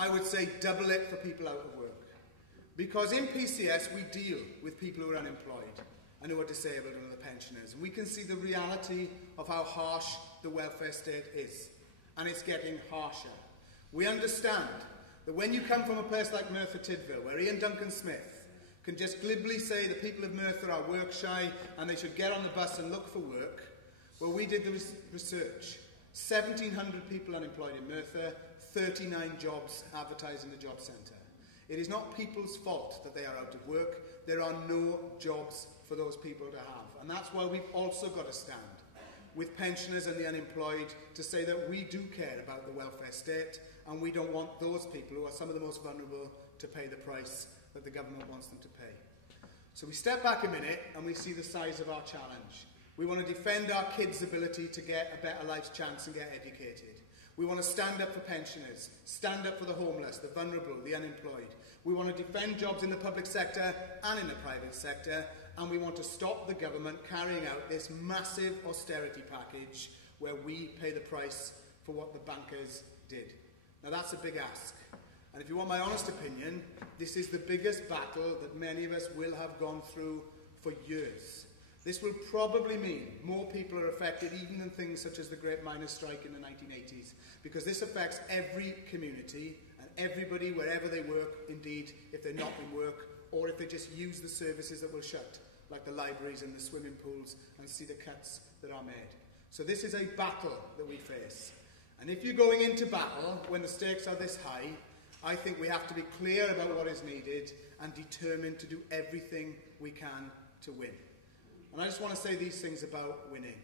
I would say double it for people out of work. Because in PCS we deal with people who are unemployed and who are disabled and the pensioners. And we can see the reality of how harsh the welfare state is. And it's getting harsher. We understand that when you come from a place like Merthyr Tydfil, where Ian Duncan Smith can just glibly say the people of Merthyr are work shy and they should get on the bus and look for work, well, we did the research. 1,700 people unemployed in Merthyr, 39 jobs advertised in the job centre. It is not people's fault that they are out of work. There are no jobs for those people to have. And that's why we've also got to stand with pensioners and the unemployed to say that we do care about the welfare state and we don't want those people who are some of the most vulnerable to pay the price that the government wants them to pay. So we step back a minute and we see the size of our challenge. We want to defend our kids' ability to get a better life's chance and get educated. We want to stand up for pensioners, stand up for the homeless, the vulnerable, the unemployed. We want to defend jobs in the public sector and in the private sector, and we want to stop the government carrying out this massive austerity package where we pay the price for what the bankers did. Now that's a big ask. And if you want my honest opinion, this is the biggest battle that many of us will have gone through for years. This will probably mean more people are affected even than things such as the Great Miners' Strike in the 1980s, because this affects every community and everybody wherever they work, indeed if they're not in work or if they just use the services that will shut, like the libraries and the swimming pools, and see the cuts that are made. So this is a battle that we face. And if you're going into battle when the stakes are this high, I think we have to be clear about what is needed and determined to do everything we can to win. And I just want to say these things about winning.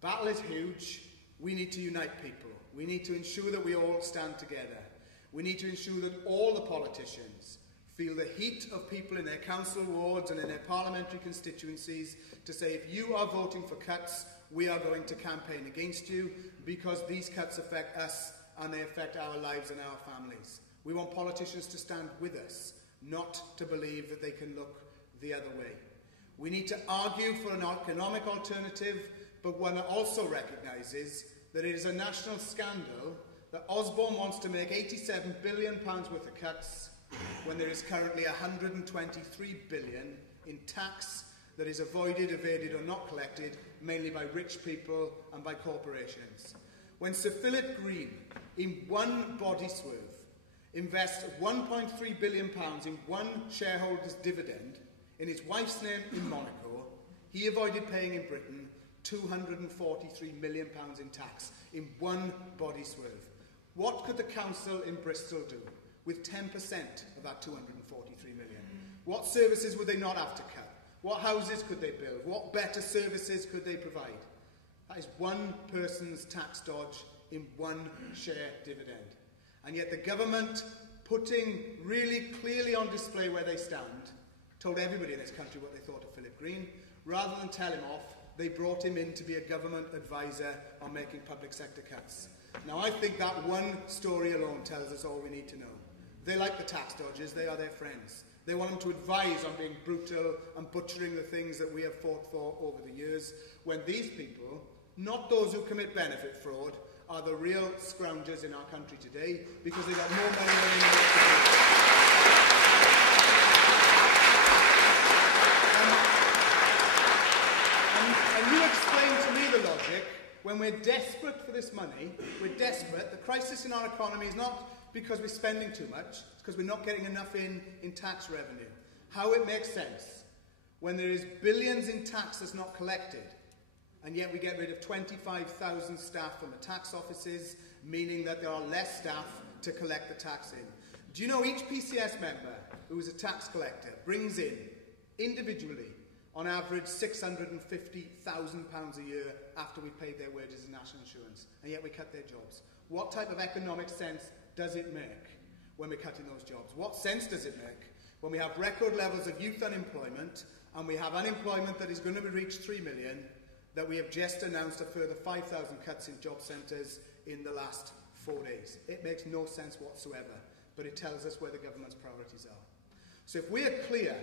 The battle is huge. We need to unite people. We need to ensure that we all stand together. We need to ensure that all the politicians feel the heat of people in their council wards and in their parliamentary constituencies to say, if you are voting for cuts, we are going to campaign against you because these cuts affect us and they affect our lives and our families. We want politicians to stand with us, not to believe that they can look the other way. We need to argue for an economic alternative, but one that also recognises that it is a national scandal that Osborne wants to make £87 billion worth of cuts when there is currently £123 billion in tax that is avoided, evaded or not collected, mainly by rich people and by corporations. When Sir Philip Green, in one body swerve, invests £1.3 billion in one shareholder's dividend in his wife's name in Monaco, he avoided paying in Britain £243 million in tax in one body swerve. What could the council in Bristol do with 10% of that £243 million? What services would they not have to cut? What houses could they build? What better services could they provide? That is one person's tax dodge in one share dividend. And yet the government, putting really clearly on display where they stand, told everybody in this country what they thought of Philip Green. Rather than tell him off, they brought him in to be a government advisor on making public sector cuts. Now I think that one story alone tells us all we need to know. They like the tax dodgers, they are their friends. They want them to advise on being brutal and butchering the things that we have fought for over the years, when these people, not those who commit benefit fraud, are the real scroungers in our country today because they got more money than they need to do. And you explain to me the logic when we're desperate for this money, we're desperate. The crisis in our economy is not because we're spending too much, it's because we're not getting enough in tax revenue. How it makes sense when there is billions in tax that's not collected, and yet we get rid of 25,000 staff from the tax offices, meaning that there are less staff to collect the tax in. Do you know each PCS member who is a tax collector brings in, individually, on average £650,000 a year after we paid their wages and national insurance, and yet we cut their jobs? What type of economic sense does it make when we're cutting those jobs? What sense does it make when we have record levels of youth unemployment and we have unemployment that is going to reach 3 million, that we have just announced a further 5,000 cuts in job centres in the last 4 days? It makes no sense whatsoever, but it tells us where the government's priorities are. So if we are clear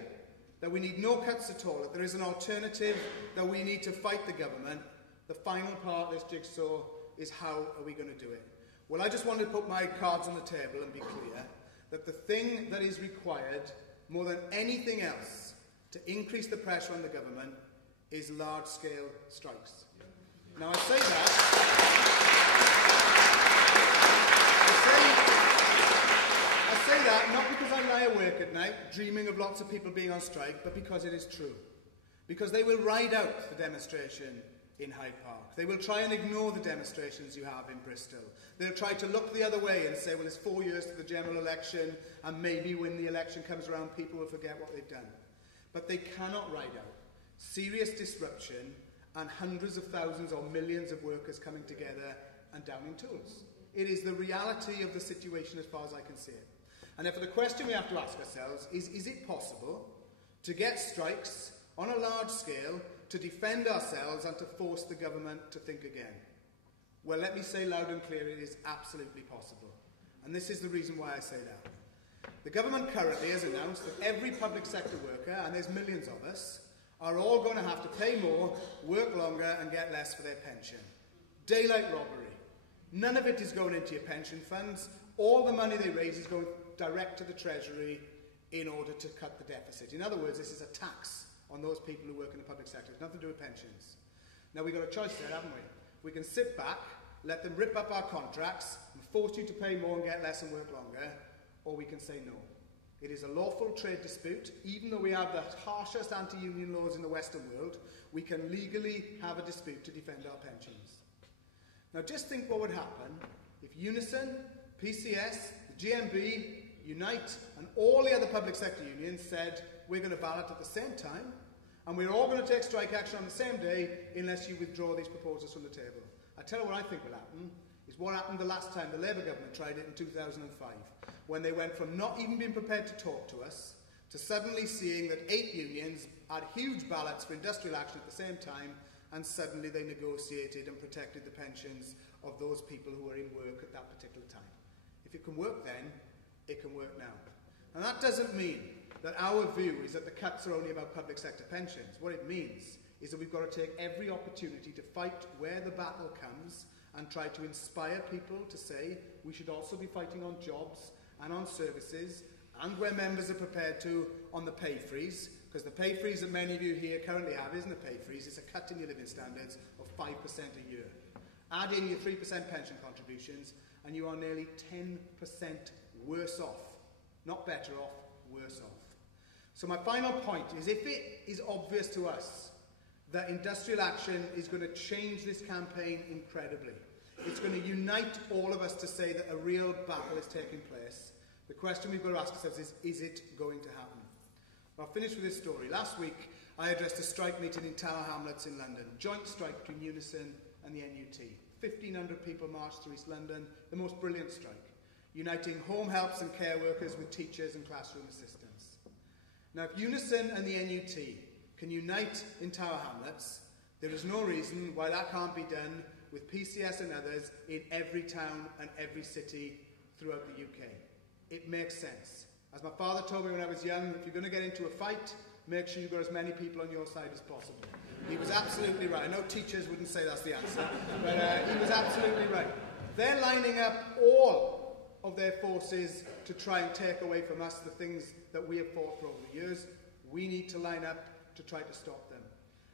that we need no cuts at all, that there is an alternative, that we need to fight the government, the final part of this jigsaw is how are we going to do it? Well, I just wanted to put my cards on the table and be clear that the thing that is required more than anything else to increase the pressure on the government is large-scale strikes. Now, I say that not because I lie awake at night dreaming of lots of people being on strike, but because it is true. Because they will ride out the demonstration in Hyde Park. They will try and ignore the demonstrations you have in Bristol. They'll try to look the other way and say, well, it's 4 years to the general election, and maybe when the election comes around, people will forget what they've done. But they cannot ride out serious disruption and hundreds of thousands or millions of workers coming together and downing tools. It is the reality of the situation as far as I can see it. And therefore the question we have to ask ourselves is it possible to get strikes on a large scale to defend ourselves and to force the government to think again? Well, let me say loud and clear, it is absolutely possible. And this is the reason why I say that. The government currently has announced that every public sector worker, and there's millions of us, are all going to have to pay more, work longer and get less for their pension. Daylight robbery. None of it is going into your pension funds. All the money they raise is going direct to the Treasury in order to cut the deficit. In other words, this is a tax on those people who work in the public sector. It's nothing to do with pensions. Now, we've got a choice there, haven't we? We can sit back, let them rip up our contracts, and force you to pay more and get less and work longer, or we can say no. It is a lawful trade dispute. Even though we have the harshest anti-union laws in the Western world, we can legally have a dispute to defend our pensions. Now, just think what would happen if Unison, PCS, the GMB, Unite, and all the other public sector unions said, we're going to ballot at the same time, and we're all going to take strike action on the same day unless you withdraw these proposals from the table. I tell you what I think will happen is what happened the last time the Labour government tried it in 2005, when they went from not even being prepared to talk to us to suddenly seeing that 8 unions had huge ballots for industrial action at the same time, and suddenly they negotiated and protected the pensions of those people who were in work at that particular time. If it can work then, it can work now. And that doesn't mean that our view is that the cuts are only about public sector pensions. What it means is that we've got to take every opportunity to fight where the battle comes and try to inspire people to say we should also be fighting on jobs and on services, and where members are prepared to, on the pay freeze, because the pay freeze that many of you here currently have isn't a pay freeze, it's a cut in your living standards of 5% a year. Add in your 3% pension contributions, and you are nearly 10% worse off. Not better off, worse off. So my final point is, if it is obvious to us that industrial action is going to change this campaign incredibly, it's going to unite all of us to say that a real battle is taking place, the question we've got to ask ourselves is it going to happen? I'll finish with this story. Last week, I addressed a strike meeting in Tower Hamlets in London, joint strike between Unison and the NUT. 1,500 people marched through East London, the most brilliant strike, uniting home helps and care workers with teachers and classroom assistants. Now, if Unison and the NUT can unite in Tower Hamlets, there is no reason why that can't be done with PCS and others in every town and every city throughout the UK. It makes sense. As my father told me when I was young, if you're going to get into a fight, make sure you've got as many people on your side as possible. He was absolutely right. I know teachers wouldn't say that's the answer, but he was absolutely right. They're lining up all of their forces to try and take away from us the things that we have fought for over the years. We need to line up to try to stop them.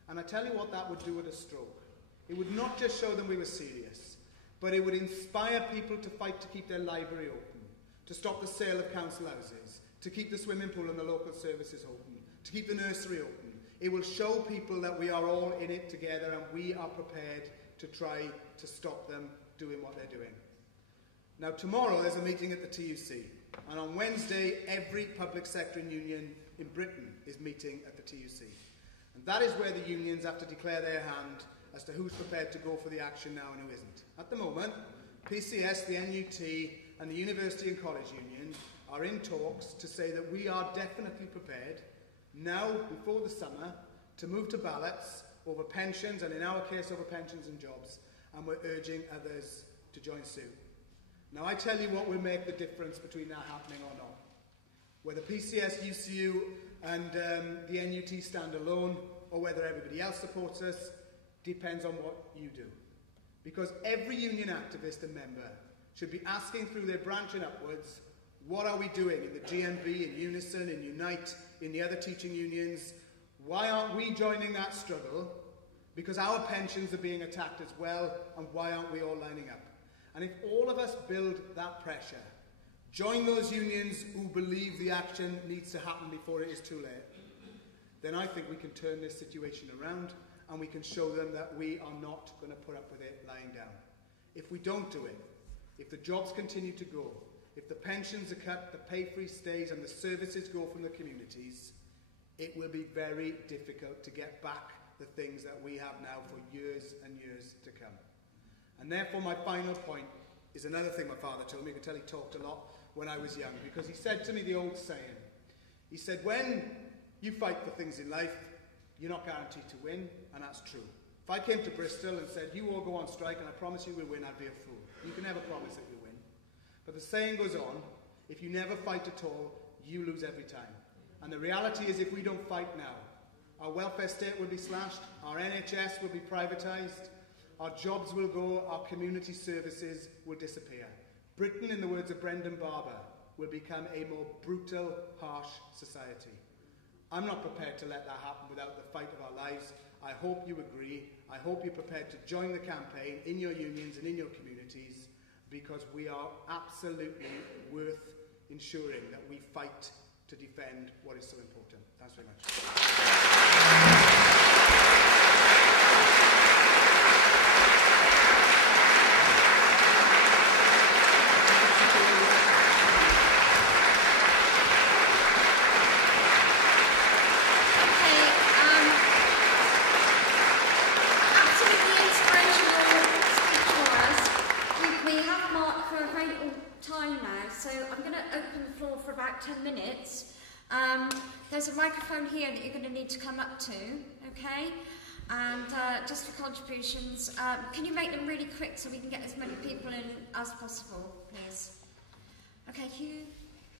And I tell you what that would do at a stroke. It would not just show them we were serious, but it would inspire people to fight to keep their library open, to stop the sale of council houses, to keep the swimming pool and the local services open, to keep the nursery open. It will show people that we are all in it together and we are prepared to try to stop them doing what they're doing. Now, tomorrow there's a meeting at the TUC, and on Wednesday every public sector union in Britain is meeting at the TUC. And that is where the unions have to declare their hand as to who's prepared to go for the action now and who isn't. At the moment, PCS, the NUT and the University and College Union are in talks to say that we are definitely prepared, now before the summer, to move to ballots over pensions, and in our case over pensions and jobs, and we're urging others to join suit. Now, I tell you what will make the difference between that happening or not. Whether PCS, UCU and the NUT stand alone, or whether everybody else supports us, depends on what you do. Because every union activist and member should be asking through their branching upwards, what are we doing in the GMB, in Unison, in Unite, in the other teaching unions? Why aren't we joining that struggle? Because our pensions are being attacked as well, and why aren't we all lining up? And if all of us build that pressure, join those unions who believe the action needs to happen before it is too late, then I think we can turn this situation around and we can show them that we are not going to put up with it lying down. If we don't do it, if the jobs continue to go, if the pensions are cut, the pay freeze stays and the services go from the communities, it will be very difficult to get back the things that we have now for years and years to come. And therefore my final point is another thing my father told me. You can tell he talked a lot when I was young, because he said to me the old saying. He said, when you fight for things in life, you're not guaranteed to win, and that's true. If I came to Bristol and said, you all go on strike and I promise you we'll win, I'd be a fool. You can never promise that you'll win. But the saying goes on, if you never fight at all, you lose every time. And the reality is, if we don't fight now, our welfare state will be slashed, our NHS will be privatised, our jobs will go, our community services will disappear. Britain, in the words of Brendan Barber, will become a more brutal, harsh society. I'm not prepared to let that happen without the fight of our lives. I hope you agree. I hope you're prepared to join the campaign in your unions and in your communities, because we are absolutely worth ensuring that we fight to defend what is so important. Thanks very much. For about 10 minutes. There's a microphone here that you're going to need to come up to, okay? And just for contributions, can you make them really quick so we can get as many people in as possible, please? Okay, Hugh.